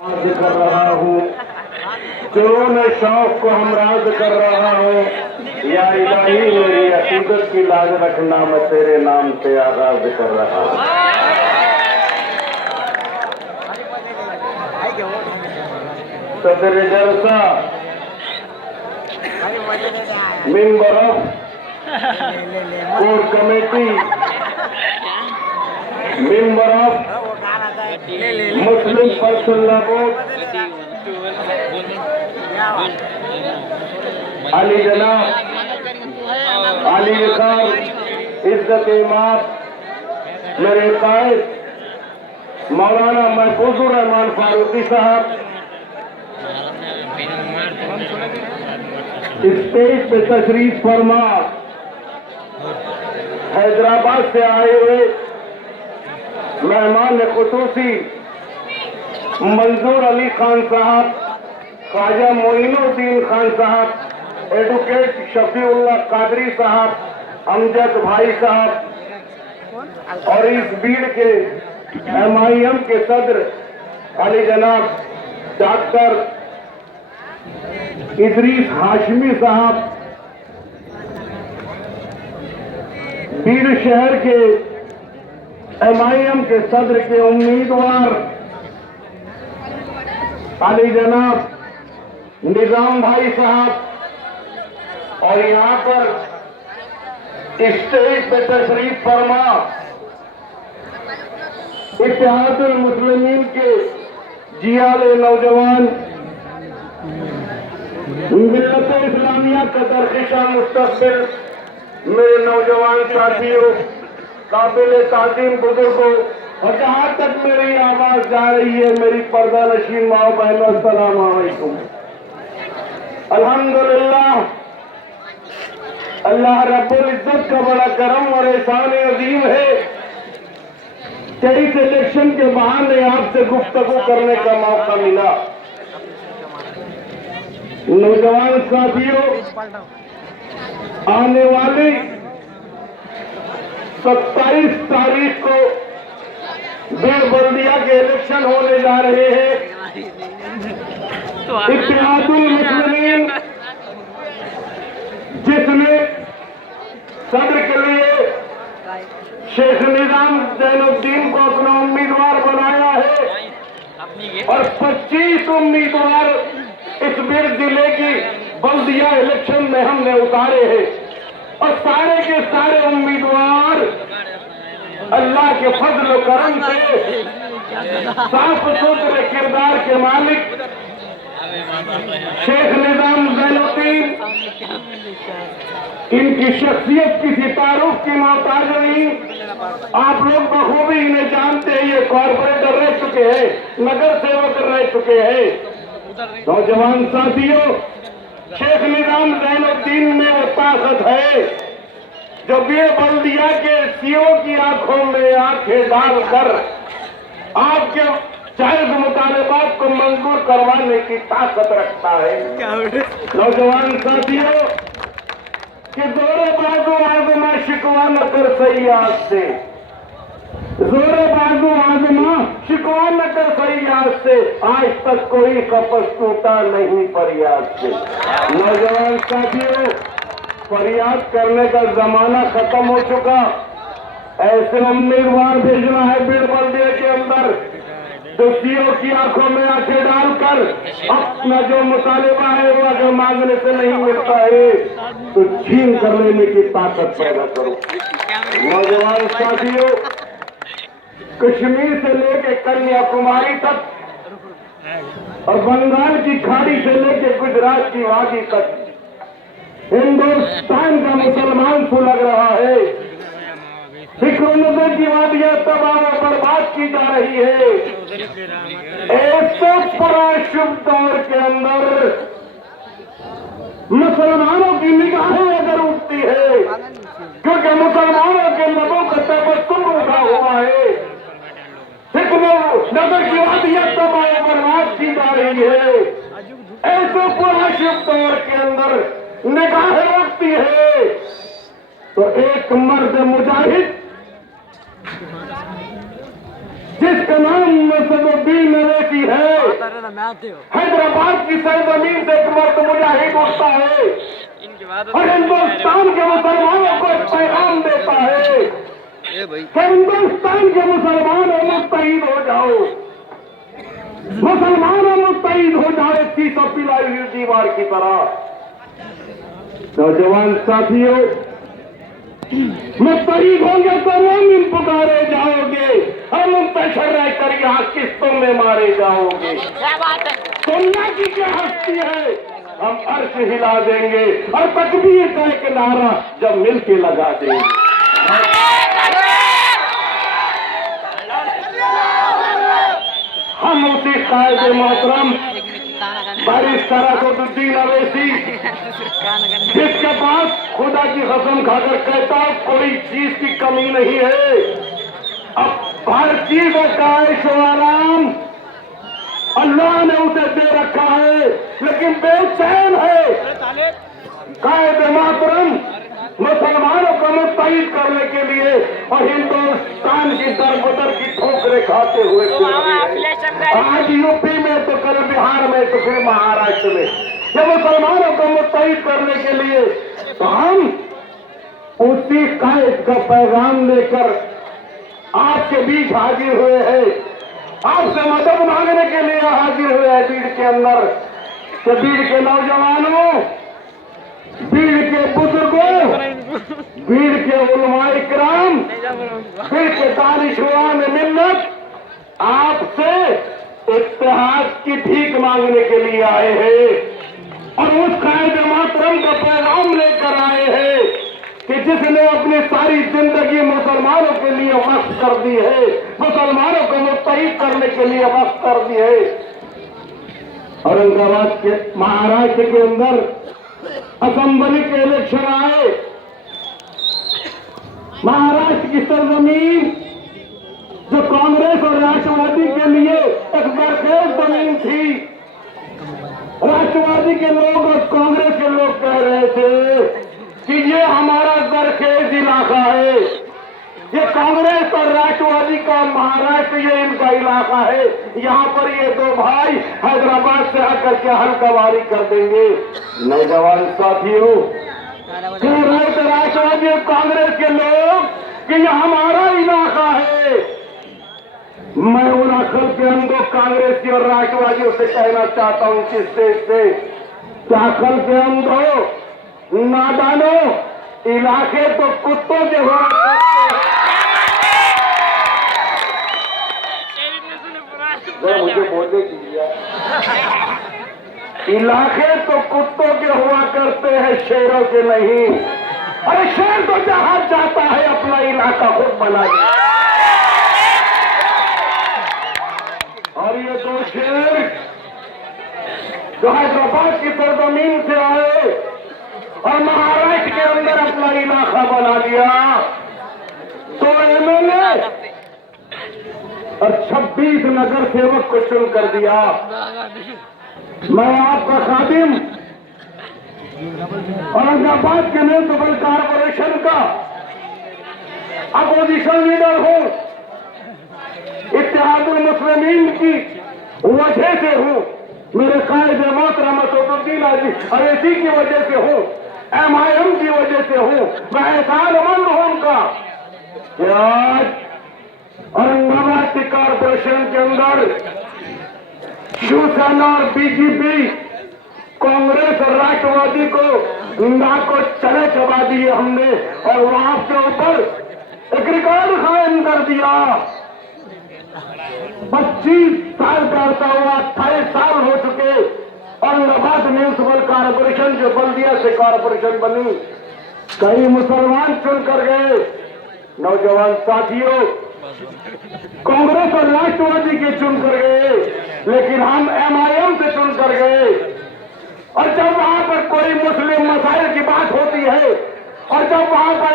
राज कर रहा हूँ, क्यों मैं शौक को हमराज कर रहा हूँ। या इलाही मेरी अकीदत की लाज रखना, मैं तेरे नाम से आगाज कर रहा हूँ। सदर जलसा member of core committee, member of Muslim personal board, Ali जनाब अली वकार इज्जत इमाम मेरे कायद मौलाना महफूजुर रहमान फारूकी साहब, स्टेज पे तशरीफ फरमा हैदराबाद से आए हुए मेहमान खुसूसी मंजूर अली खान साहब, ख्वाजा मोइनुद्दीन खान साहब, एडवोकेट शफीउल्लाह कादरी साहब, अमजद भाई साहब और इस भीड़ के MIM के सदर अली जनाब डॉक्टर इदरीस हाशमी साहब, भीड़ शहर के MIM के सदर के उम्मीदवार अली जनाब निजाम भाई साहब, और यहाँ पर स्टेज पे तशरीफ फरमा इत्तेहादुल मुस्लिमीन के जियाले नौजवान, मिल्लत इस्लामिया का दरख्शा मुस्तक़बिल मेरे नौजवान साथियों, काबिल ताज़ीम बुजुर्गों, और जहाँ तक मेरी आवाज जा रही है मेरी पर्दा नशीन माओ बहनों, अस्सलाम वालेकुम। अल्हम्दुलिल्लाह, अल्लाह रब्बुल इज्जत का बड़ा करम और एहसान अजीम है कि इस इलेक्शन के बहाने आपसे गुफ्तगू करने का मौका मिला। नौजवान साथियों, आने वाली 27 तारीख को बल्दिया के इलेक्शन होने जा रहे हैं। इत्तेहादुल मुस्लिमीन जिसने सदर के लिए शेख निजाम जैनुद्दीन को अपना उम्मीदवार बनाया है और 25 उम्मीदवार इस बीर जिले की बल्दिया इलेक्शन में हमने उतारे हैं, और सारे के सारे उम्मीदवार अल्लाह के फजल करम से साफ सुथरे किरदार के मालिक शेख निजाम जैनुद्दीन, इनकी शख्सियत किसी तारुफ की मोहताज नहीं। आप लोग बखूबी इन्हें जानते हैं, ये कॉर्पोरेटर रह चुके हैं, नगर सेवक रह चुके हैं। नौजवान साथियों, शेख निजाम जैनुद्दीन में वो ताकत है जो ये बल्दिया के सीओ की आंखों में आंखें डालकर आपके जायज मुतालबात को मंजूर करवाने की ताकत रखता है। नौजवान साथियों, कि जोरे बाजू आजमा शिकवा न कर सयाद से, जोरे बाजू आजमा शिकवा न कर सयाद से, आज तक कोई कपस टूटा नहीं फरियाद से। नौजवान साथियों, फरियाद करने का जमाना खत्म हो चुका। ऐसे उम्मीदवार भेजना है बीड़ बल्दिया के अंदर जो सीओ की आंखों में आंखें डालकर अपना जो मुतालिबा है वो अगर मांगने से नहीं मिलता है तो छीन कर लेने की ताकत पैदा करो। नौजवान साथियों, कश्मीर से लेकर कन्याकुमारी तक और बंगाल की खाड़ी से लेकर गुजरात की वादी तक हिंदुस्तान का मुसलमान सुलग रहा है। सिखों की वादियां तबाह और बर्बाद की जा रही है। ऐसे पूरा शुभ दौर के अंदर मुसलमानों की निगाहें अगर उठती है, क्योंकि मुसलमानों के लोगों का तबस्सुम उठा हुआ है, नगर की वादियां तबाह और बर्बाद की जा रही है। ऐसे पूरा शुभ दौर के अंदर निगाहें उठती है तो एक मर्द मुजाहिद जिसका नाम नसरुद्दीन अवैसी है, हैदराबाद की सरजमीन से एक मर्द मुजाहिद उठता है और हिंदुस्तान के मुसलमानों को एक पैगाम देता है कि हिंदुस्तान के मुसलमानों मुस्तैद हो जाओ, मुसलमानों मुस्तैद हो जाओ एक शीशा पिलाई हुई दीवार की तरह। नौजवान साथियों, मुस्तैद होंगे तो मोमिन पुकारे जाओगे, हम मुंतशिर रहकर यहाँ किस्तों में मारे जाओगे। सुनना की क्या हस्ती है, हम अर्श हिला देंगे और तकबीर का एक नारा जब मिलके लगा देंगे। हम उसी कायदे मोहतरम बारिश शराफतुद्दीन अवैसी, जिसके पास खुदा की कसम खाकर कहता कोई चीज की कमी नहीं है, अब हर चीज का ऐशो आराम अल्लाह ने उसे दे रखा है, लेकिन बेचैन है। कायदे मोहतरम मुसलमानों को मुस्तैद करने के लिए और हिंदुस्तान की दरबदर की ठोकरें खाते हुए आज यूपी में तो कल बिहार में तो फिर महाराष्ट्र में ये मुसलमानों को मुस्तैद करने के लिए, तो हम उसी कायद का पैगाम लेकर आपके बीच हाजिर हुए हैं, आपसे मदद मांगने के लिए हाजिर हुए हैं बीड़ के अंदर। कि बीड़ के नौजवानों, बीड़ के बुजुर्गों, बीड़ के उलमाए किराम, बीड़ के दानिशवान मिल्लत आपसे इत्तेहाद की भीख मांगने के लिए आए हैं और उस कायदे मोहतरम का पैगाम लेकर आए हैं कि जिसने अपनी सारी जिंदगी मुसलमानों के लिए वक्फ कर दी है, मुसलमानों को मुस्तैद करने के लिए वक्फ कर दी है। औरंगाबाद के महाराष्ट्र के अंदर असेंबली के इलेक्शन आए, महाराष्ट्र की सरजमीन जो कांग्रेस और राष्ट्रवादी के लिए एक बरखेज जमीन थी, राष्ट्रवादी के लोग और कांग्रेस के लोग कह रहे थे कि ये हमारा जरखेज इलाका है, ये कांग्रेस और राष्ट्रवादी का महाराष्ट्र ये इनका इलाका है, यहाँ पर ये दो भाई हैदराबाद से आकर के हल्कावारी कर देंगे। नौजवान साथियों, कह रहे थे राष्ट्रवादी और कांग्रेस के लोग कि ये हमारा इलाका है। मैं उन अकल के अंदर कांग्रेसी और राष्ट्रवादियों से कहना चाहता हूं कि स्टेज से क्या अकल के अंदर नादानो इलाके तो कुत्तों के हुआ मुझे बोलने कीजिए, इलाके तो कुत्तों के हुआ करते हैं, शेरों के नहीं। अरे शेर तो जहां जाता है अपना इलाका खुद बना लिया, और ये दो शेर जो हैदराबाद की सरजमीन से आए और महाराष्ट्र के अंदर अपना इलाका बना लिया, तो एमएलए और 26 नगर सेवक को चुन कर दिया। मैं आपका खादिम औरंगाबाद के म्युनिसिपल कॉर्पोरेशन का अपोजिशन लीडर हूं, इत्तेहादुल मुस्लिमीन की वजह से हूं, मेरे कायदे मोहतरम असदुद्दीन अवैसी की वजह से हूं, MIM की वजह से हूं, मैं एहसानमंद हूं उनका। आज औरंगाबाद के कॉर्पोरेशन के अंदर शिवसेना और बीजेपी, कांग्रेस और राष्ट्रवादी को नाक को चले चबा दिए हमने और वहां के ऊपर एक रिकॉर्ड कायम कर दिया। 25 साल का होता हुआ 28 साल हो चुके औरंगाबाद म्युनिसिपल कॉर्पोरेशन जो बल्दिया से कॉर्पोरेशन बनी, कई मुसलमान चुन कर गए। नौजवान साथियों, कांग्रेस और राष्ट्रवादी के चुन कर गए, लेकिन हम MIM से चुन कर गए। और जब वहां पर कोई मुस्लिम मसाइल की बात होती है और जब वहां पर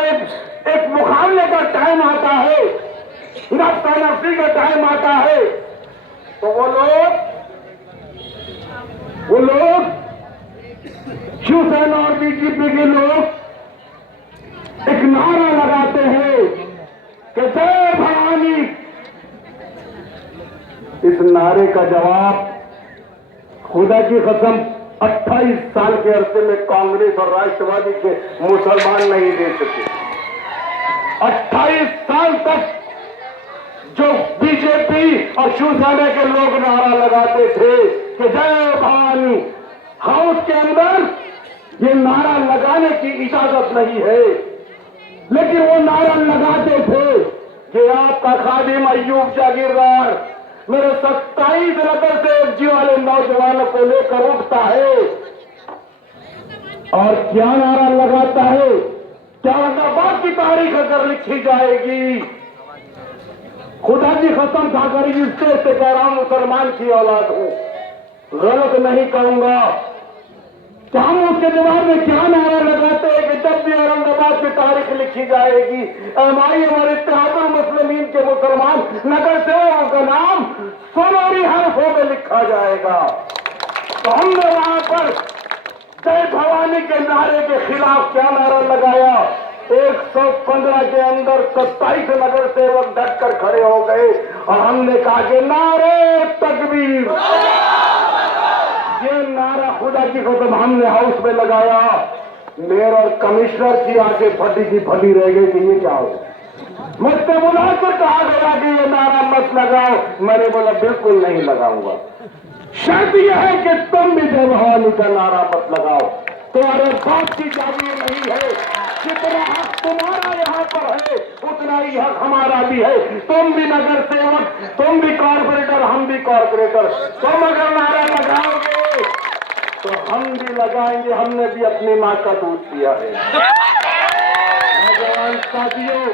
एक मुकाबले का टाइम आता है, नफ्सा नफ्सी का टाइम आता है, तो वो लोग शिवसेना और बीजेपी के लोग एक नारा लगाते हैं कि जय भवानी। इस नारे का जवाब खुदा की कसम 28 साल के अरसे में कांग्रेस और राष्ट्रवादी के मुसलमान नहीं दे सके। 28 साल तक जो बीजेपी और शिवसेना के लोग नारा लगाते थे कि जय भवानी, हाउस के अंदर ये नारा लगाने की इजाजत नहीं है, लेकिन वो नारा लगाते थे कि आपका खादिम अय्यूब जागीरदार मेरे 27 नगर से जी वाले नौजवानों को लेकर उठता है और क्या नारा लगाता है, क्या औरंगाबाद की तारीख अगर लिखी जाएगी, खुदा की कसम खाकर इस देश से कह रहा हूं, मुसलमान की औलाद हूं, गलत नहीं कहूंगा। तो हम उसके जवाब में क्या नारा लगाते हैं कि जब भी औरंगाबाद की तारीख लिखी जाएगी, एमआईएम और इत्तेहादुल मुस्लिमीन के मुसलमान नगर सेवकों का नाम सोनेरी हरफों में लिखा जाएगा। तो हमने वहां पर जय भवानी के नारे के खिलाफ क्या नारा लगाया, 115 के अंदर 27 नगर सेवक डट कर खड़े हो गए और हमने कहा कि नारे तकबीर। ये नारा खुदा की कसम हमने हाउस में लगाया। मेयर और कमिश्नर की आंखें फटी की फटी रह गई कि ये क्या हो। मुझसे बुलाकर कहा गया कि ये नारा मत लगाओ। मैंने बोला बिल्कुल नहीं लगाऊंगा। शर्त यह है कि तुम भी जय भवानी का नारा मत लगाओ। तुम्हारे बाप की जागीर नहीं है, जितना हक तुम्हारा यहाँ पर है उतना ही हक हमारा भी है। तुम भी नगर सेवक, तुम भी कॉर्पोरेटर, हम भी कॉर्पोरेटर। तुम अगर नारा लगाओगे तो हम भी लगाएंगे। हमने भी अपनी माँ का दूध पिया है। नौजवान साथियों,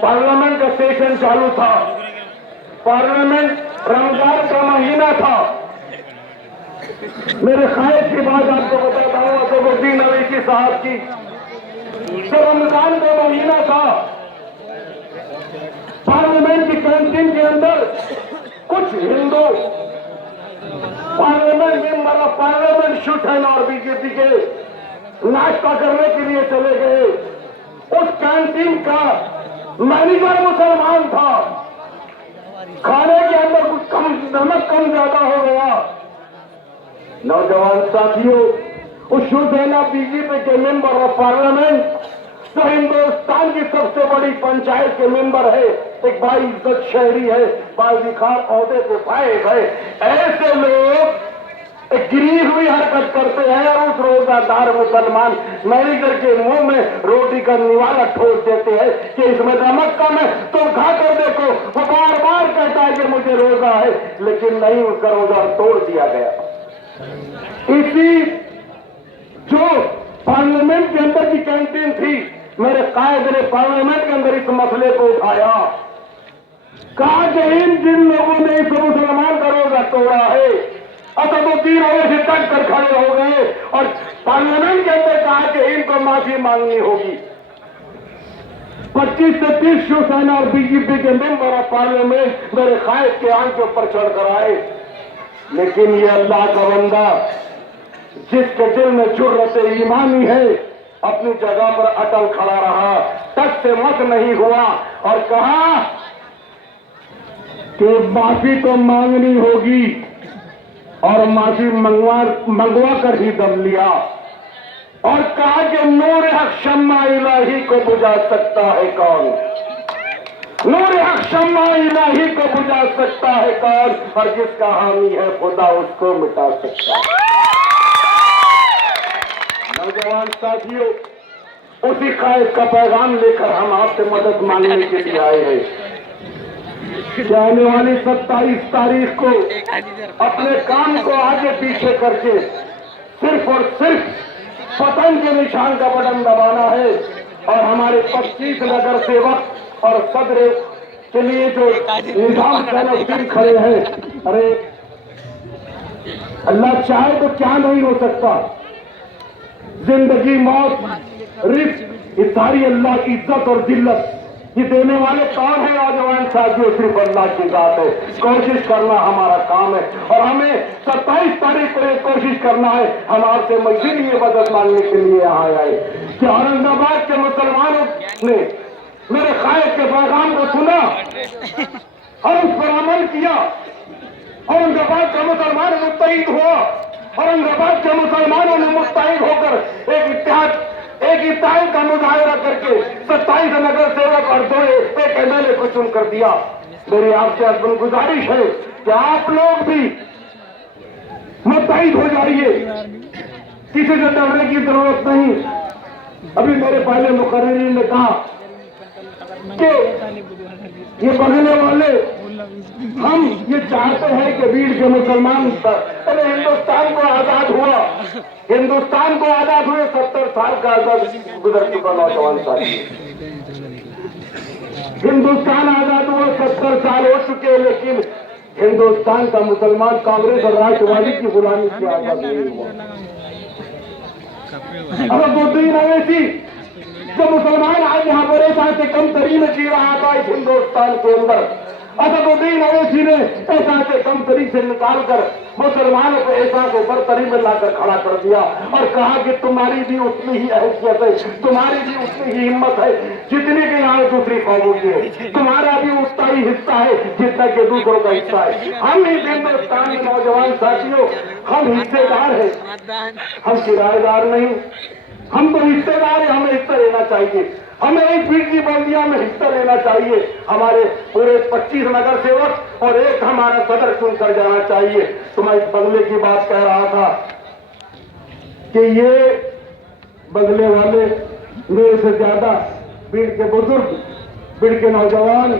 पार्लियामेंट का सेशन चालू था। पार्लियामेंट रमजान का महीना था। मेरे ख्याल की बात आपको बताता हूँ, असदुद्दीन अवैसी साहब की। तो रमजान का महीना था, पार्लियामेंट की कैंटीन के अंदर कुछ Hindu parliament member of parliament Shiv Sena और बीजेपी के नाश्ता करने के लिए चले गए। उस कैंटीन का मैनेजर मुसलमान था। खाने के अंदर कुछ कम नमक कम ज्यादा हो गया। नौजवान साथियों, उस शिवसेना बीजेपी के मेंबर ऑफ पार्लियामेंट जो हिंदुस्तान की सबसे बड़ी पंचायत के मेंबर है, एक भाई इज्जत शहरी है, बाज़िखार ओहदे पे फायज है, ऐसे लोग एक गिरी हुई हरकत करते हैं और उस रोजादार मुसलमान मैनेजर के मुंह में रोटी का निवाला ठोस देते हैं कि इसमें नमक कम है, तुम खा कर देखो। वो बार बार कहता है कि मुझे रोजा है, लेकिन नहीं, उसका रोजा तोड़ दिया गया। इसी जो पार्लियामेंट के अंदर की कैंटीन थी, मेरे कायद ने पार्लियामेंट के अंदर इस मसले को उठाया। कहा कि इन जिन लोगों ने इस मुसलमान का रोजा तोड़ा है, असदुद्दीन अवैसी तक कर खड़े हो गए और पार्लियामेंट के अंदर कहा कि इनको माफी मांगनी होगी। 25 से 30 शिवसेना और बीजेपी के मेंबर ऑफ पार्लियामेंट मेरे कायद के आंख के ऊपर चढ़कर आए, लेकिन ये अल्लाह का बंदा जिसके दिल में जुर्रत ईमानी है अपनी जगह पर अटल खड़ा रहा, टस से मत नहीं हुआ और कहा कि माफी तो मांगनी होगी और माफी मंगवा कर ही दम लिया और कहा कि नूर हक शम्मा इलाही को बुझा सकता है कौन, नूर हक शम्मा इलाही को बुझा सकता है कौन, और जिसका हामी है खुदा उसको मिटा सकता है। नौजवान साथियों, उसी कायद का पैगाम लेकर हम आपसे मदद मांगने के लिए आए हैं कि आने वाली 27 तारीख को अपने काम को आगे पीछे करके सिर्फ और सिर्फ पतन के निशान का बटन दबाना है और हमारे 25 नगर सेवक और सदर के लिए जो निजाम टीम खड़े हैं, अरे अल्लाह चाहे तो क्या नहीं हो सकता। जिंदगी मौत रिस्क ये सारी अल्लाह की इज्जत और जिल्लत ये देने वाले कौन है नौजवान साथियों? सिर्फ अल्लाह की बात है। कोशिश करना हमारा काम है और हमें 27 तारीख को एक कोशिश करना है। हम आपसे मजदूरी मदद मांगने के लिए यहाँ आए कि औरंगाबाद के मुसलमानों ने मेरे कायद के पैगाम को सुना और उस पर अमल किया। औरंगाबाद का मुसलमान मुत्तहिद हुआ। औरंगाबाद के मुसलमानों ने मुत्तहिद होकर एक इत्तेहाद का मुजाहिरा करके 27 नगर सेवक और 2 एक एमएलए को चुन कर दिया। मेरी आपसे अपनी गुजारिश है कि आप लोग भी मुत्तहिद हो जाइए, किसी से डरने की जरूरत नहीं। अभी मेरे पहले मुकर्रिरीन ने कहा कि ये बगले वाले हम ये चाहते हैं कि भीड़ के मुसलमान, अरे हिंदुस्तान को आजाद हुआ, हिंदुस्तान को आजाद हुए 70 साल का आजाद गुजर चुका नौजवान साथी। हिंदुस्तान आजाद हुआ 70 साल हो चुके, लेकिन हिंदुस्तान का मुसलमान कांग्रेस और राष्ट्रवादी की गुलामी से आजाद नहीं हुआ। असदुद्दीन अवैसी जो मुसलमान आज यहाँ पर ऐसा से कम तरी में जी रहा था इस हिंदुस्तान के अंदर, असदुद्दीन अवैसी ने ऐसा से कम तरी से निकालकर मुसलमानों को ऐसा को बरतरी में लाकर खड़ा कर दिया और कहा कि तुम्हारी भी उतनी ही हैसियत है, तुम्हारी भी उतनी ही हिम्मत है जितनी कि यहाँ दूसरी कौमों की है, तुम्हारा भी उतना ही हिस्सा है जितना कि दूसरों का हिस्सा है। हम ही हिंदुस्तान के नौजवान साथियों, हम हिस्सेदार हैं, हम किराएदार नहीं, हम तो हिस्सेदार हैं। हमें हिस्सा लेना चाहिए, हमें एक भीड़ की बंदियों में हिस्सा लेना चाहिए। हमारे पूरे 25 नगर सेवक और एक हमारा सदर चुनकर जाना चाहिए। तो मैं इस बंगले की बात कह रहा था कि ये बंगले वाले मेरे से ज्यादा भीड़ के बुजुर्ग, भीड़ के नौजवान,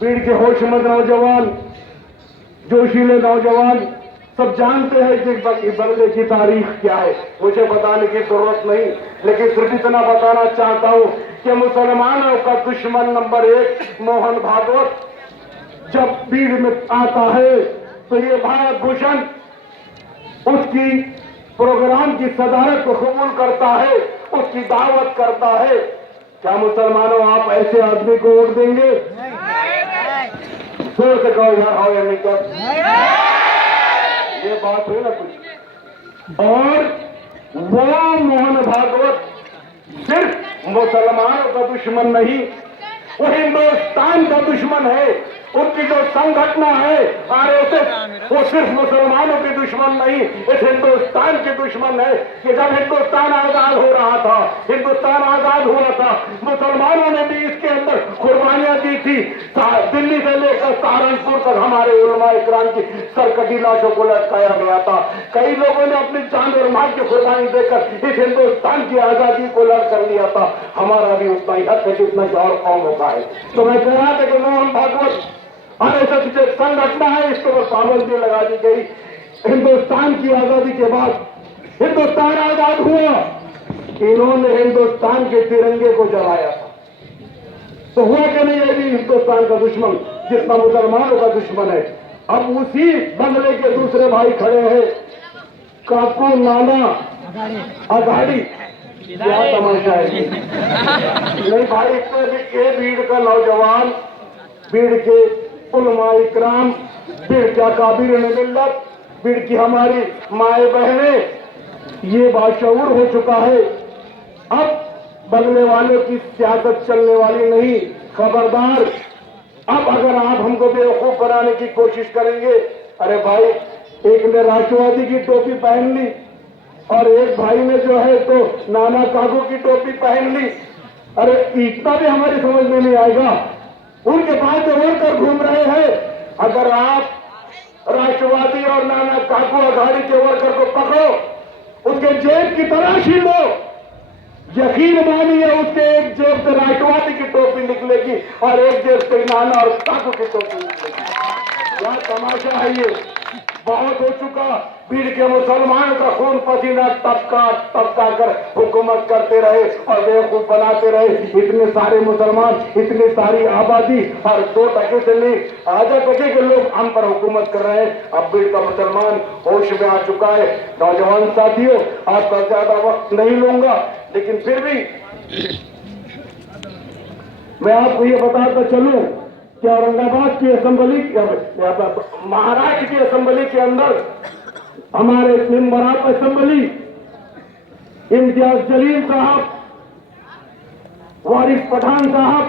भीड़ के होशमंद नौजवान, जोशीले नौजवान सब जानते हैं कि बंगले की तारीख क्या है। मुझे बताने की जरूरत नहीं, लेकिन सिर्फ इतना बताना चाहता हूं कि मुसलमानों का दुश्मन नंबर 1 मोहन भागवत जब भीड़ में आता है तो ये भारत भूषण उसकी प्रोग्राम की सदारत को कबूल करता है, उसकी दावत करता है। क्या मुसलमानों आप ऐसे आदमी को वोट देंगे? जोर से कहो यार, हो या नहीं कर, ये बात है ना कुछ। और वो मोहन भागवत सिर्फ मुसलमानों का दुश्मन नहीं, वो हिंदुस्तान का दुश्मन है। उनकी जो संगठना है आरएसएस, वो सिर्फ मुसलमानों के दुश्मन नहीं, इस हिंदुस्तान के दुश्मन है। कि जब हिंदुस्तान आजाद हो रहा था, हिंदुस्तान आजाद हुआ था, मुसलमानों ने भी इसके अंदर कुर्बानियां दी थी। दिल्ली से लेकर सहारनपुर तक हमारे उलमा इकराम की सरकटी लाशों को लटकाया गया था। कई लोगों ने अपनी जान और माल की कुर्बानी देकर इस हिंदुस्तान की आजादी को लड़ कर लिया था। हमारा भी उतना ही हक है जितना कि और कौम होता है। तो मैं कह रहा था कि मोहन भागवत आरएसएस जो संगठन है, इसको पाबंदी लगा दी गई। हिंदुस्तान की आजादी के बाद हिंदुस्तान आजाद हुआ, इन्होंने हिंदुस्तान के तिरंगे को जलाया था। तो हुआ कि नहीं, ये भी हिंदुस्तान का दुश्मन जितना मुसलमानों का दुश्मन है। अब उसी बंगले के दूसरे भाई खड़े हैं, काकू नाना अघाड़ी। क्या तमाशा है नहीं भाई, ये भीड़ का नौजवान, भीड़ के उलमा इकराम, भीड़ के अकाबिर मिल्लत, भीड़ की हमारी माए बहने, ये बाशऊर हो चुका है। अब बंगले वालों की सियासत चलने वाली नहीं, खबरदार। अब अगर आप हमको बेवकूफ बनाने की कोशिश करेंगे, अरे भाई एक ने राष्ट्रवादी की टोपी पहन ली और एक भाई ने जो है तो नाना काकू की टोपी पहन ली, अरे इतना भी हमारी समझ में नहीं आएगा। उनके पास जो वर्कर घूम रहे हैं, अगर आप राष्ट्रवादी और नाना काकू अघाड़ी के वर्कर को पकड़ो, उसके जेब की तलाशी लो, यकीन मानिए उसके एक जेब से राष्ट्रवादी की टोपी निकलेगी और एक जेब से नाना और काकू की टोपी निकलेगी। क्या तमाशा है ये, बहुत हो चुका। भीड़ के मुसलमानों का खून पसीना टपका कर हुकूमत करते रहे और बेवकूफ बनाते रहे। इतने सारे मुसलमान, इतनी सारी आबादी और 2% से नहीं 1000% के लोग हम पर हुकूमत कर रहे हैं। अब भीड़ का मुसलमान होश में आ चुका है। नौजवान साथियों, आपका ज्यादा वक्त नहीं लूंगा, लेकिन फिर भी मैं आपको ये बताता चलूं कि औरंगाबाद की असेंबली, महाराष्ट्र की असेंबली के अंदर हमारे member of assembly Imtiaz Jaleel साहब, वारिस पठान साहब,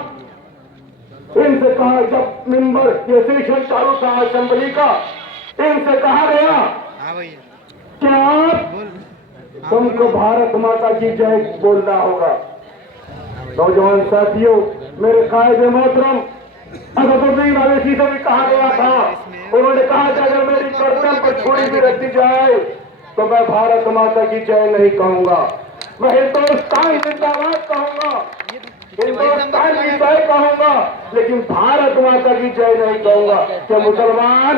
इनसे कहा जब मिंबर ये सेशन चालू था असेंबली का, इनसे कहा गया कि आप तुमको भारत माता की जय बोलना होगा। नौजवान साथियों, मेरे कायद मोहतरम असदुद्दीन अवैसी से भी कहा गया था, उन्होंने कहा कि अगर मेरी गर्दन पर छुरी भी रख दी जाए तो मैं भारत माता की जय नहीं कहूंगा, मैं हिंदुस्तान जिंदाबाद कहूंगा, हिंदुस्तान की जय कहूंगा, लेकिन भारत माता की जय नहीं कहूंगा। कि मुसलमान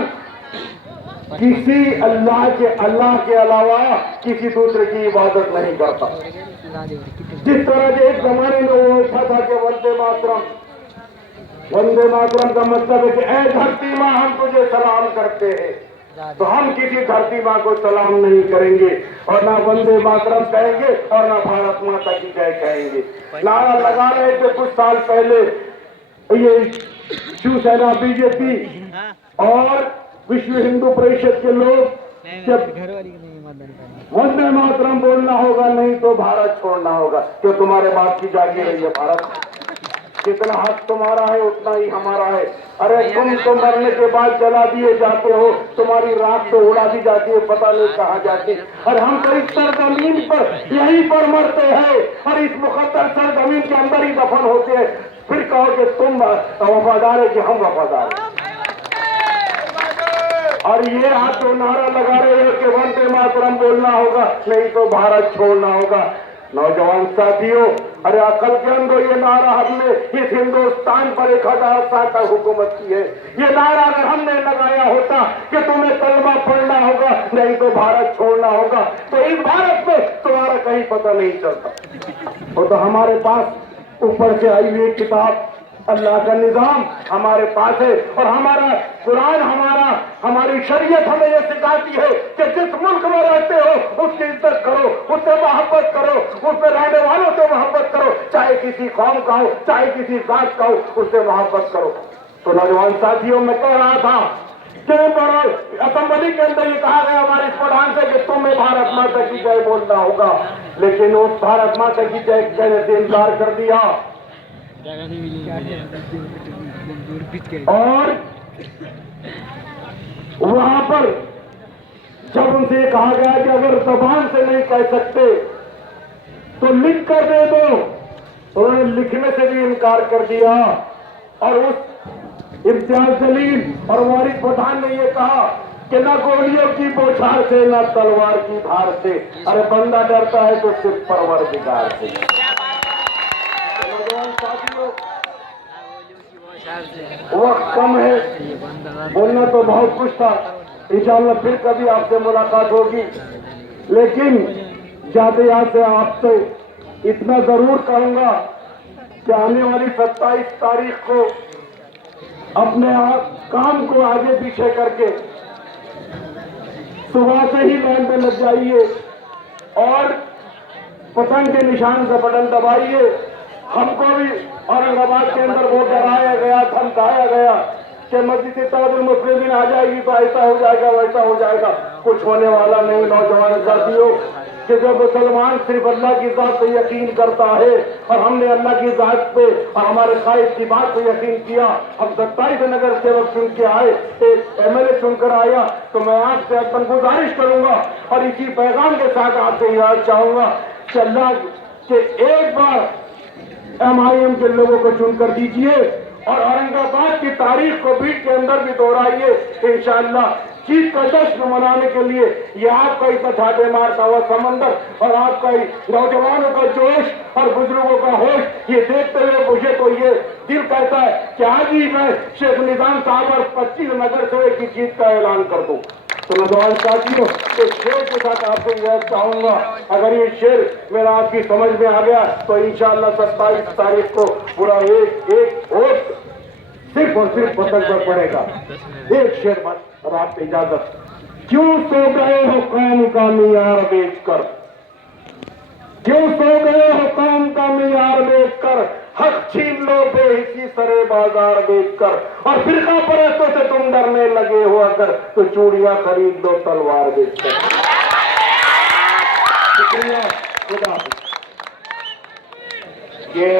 किसी अल्लाह के अलावा किसी दूसरे की इबादत नहीं करता। जिस तरह से एक जमाने में वो उठा था कि वंदे मातरम, वंदे मातरम का मतलब है कि ऐ धरती माँ हम तुझे सलाम करते हैं, तो हम किसी धरती माँ को सलाम नहीं करेंगे और ना वंदे मातरम कहेंगे और ना भारत माता की जय कहेंगे। नारा लगा रहे थे कुछ साल पहले ये शिवसेना, बीजेपी और विश्व हिंदू परिषद के लोग, जब वंदे मातरम बोलना होगा नहीं तो भारत छोड़ना होगा, क्यों तुम्हारे बाप की जागी रही है भारत, जितना हक तुम्हारा है उतना ही हमारा है। अरे तुम तो मरने के बाद जला दिए जाते हो, तुम्हारी राख तो उड़ा दी जाती है, पता नहीं कहाँ जाती। और हम तो इस सरजमीन पर यहीं पर मरते हैं और इस मुकद्दर सरजमीन के अंदर ही दफन होते हैं, फिर कहो कि तुम वफादार है कि हम वफादार हैं। और ये आप तो नारा लगा रहे हो कि वंदे मातरम बोलना होगा नहीं तो भारत छोड़ना होगा। नौजवान साथियों, अरे अकल के अंदर ये नारा हमने इस हिंदुस्तान पर 1000 साल तक हुकूमत की है, ये नारा अगर हमने लगाया होता कि तुम्हें कलमा पढ़ना होगा नहीं तो भारत छोड़ना होगा, तो इस भारत में तुम्हारा कहीं पता नहीं चलता। वो तो हमारे पास ऊपर से आई हुई किताब अल्लाह का निजाम हमारे पास है और हमारा कुरान, हमारी शरीयत हमें यह सिखाती है कि जिस मुल्क में रहते हो उसकी इज्जत करो, उससे मोहब्बत करो, उसमें रहने वालों से मोहब्बत करो, चाहे किसी कौम का हो, चाहे किसी जात का हो, उससे मोहब्बत करो। तो नौजवान साथियों, मैं कह रहा था कि असेंबली के अंदर ये कहा गया हमारे प्रधान से कि तुम्हें भारत माता की जय बोलना होगा, लेकिन उस भारत माता की जय कहने से इनकार कर दिया। और वहां पर जब उनसे कहा गया कि अगर जबान से नहीं कह सकते तो लिख कर दे दो, तो उन्होंने लिखने से भी इनकार कर दिया। और उस इम्तियाज जलील और वारिस पठान ने यह कहा कि न गोलियों की बौछार से न तलवार की धार से, अरे बंदा डरता है तो सिर्फ परवरदिगार से। वक्त कम है, बोलना तो बहुत कुछ था, इंशाअल्लाह फिर कभी आपसे मुलाकात होगी, लेकिन जाते जाते आपसे इतना जरूर कहूंगा कि आने वाली 27 तारीख को अपने आप काम को आगे पीछे करके सुबह से ही लाइन में लग जाइए और पतंग के निशान का बटन दबाइए। हमको भी औरंगाबाद के अंदर वो डराया गया, धमकाया गया कि मस्जिद इत्तेहादुल मुस्लिमीन आ जाएगी तो ऐसा हो जाएगा, वैसा हो जाएगा। कुछ होने वाला नहीं। नौजवान साथियों, कि जो मुसलमान सिर्फ अल्लाह की जात पे यकीन करता है और हमने अल्लाह की जात पे और हमारे कायद की बात पे यकीन किया, हम 27 नगर सेवक चुन के आए, एक MLA चुनकर आया, तो मैं आपसे अपन गुजारिश करूंगा और इसी पैगाम के साथ आपसे याद चाहूंगा कि अल्लाह के एक बार MIM के लोगों को चुनकर दीजिए और औरंगाबाद की तारीख को बीच के अंदर भी दोहराइए। इंशाअल्लाह जीत का जश्न मनाने के लिए ये आपका इतना ठाटे मारता हुआ समंदर और आपका नौजवानों का जोश और बुजुर्गों का होश, ये देखते हुए मुझे तो ये दिल कहता है कि आज ही मैं शेख निजाम साहब और 25 नगर सेवक की जीत का ऐलान कर दूं। तो नौजवान साथियों, इस शेर के साथ आपसे यह चाहूंगा, अगर ये शेर मेरा आपकी समझ में आ गया तो इंशाअल्लाह 27 तारीख को पूरा एक वोट सिर्फ और सिर्फ पतंग पर पड़ेगा। एक शेर बस, और आपकी इजाजत। क्यों सो गए हो कौम का मियार बेचकर, क्यों सो गए हो कौम का मियार बेचकर, हक छीन लो बेहिसी सरे बाजार बेचकर, और फिरका परस्तों से तुम डरने लगे हो अगर तो चूड़ियां खरीद लो तलवार बेचकर। शुक्रिया, खुदा। ये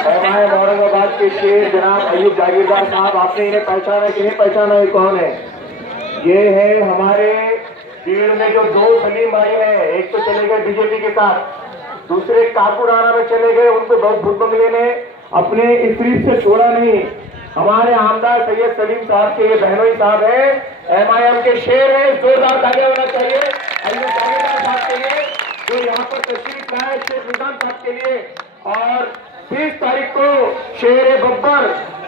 एमआईएम औरंगाबाद के शेर जनाब अयूब जागीरदार साहब, आपने इन्हें पहचाना कि नहीं पहचाना? ये कौन है? ये है हमारे भीड़ में जो दो सलीम भाई हैं, एक तो चले गए बीजेपी के साथ, दूसरे काकुराना में चले गए। उनको बहुत भूत बंगले ने अपने इस रीत से छोड़ा नहीं। हमारे आमदार सैयद सलीम साहब के ये बहनोई साहब है, एमआईएम के शेर है। जोरदार तालियां होना चाहिए अयूब जागीरदार साहब के लिए जो यहाँ पर तशरीफ लाए, शेख निजाम साहब के लिए। और 30 तारीख को शेर बब्बर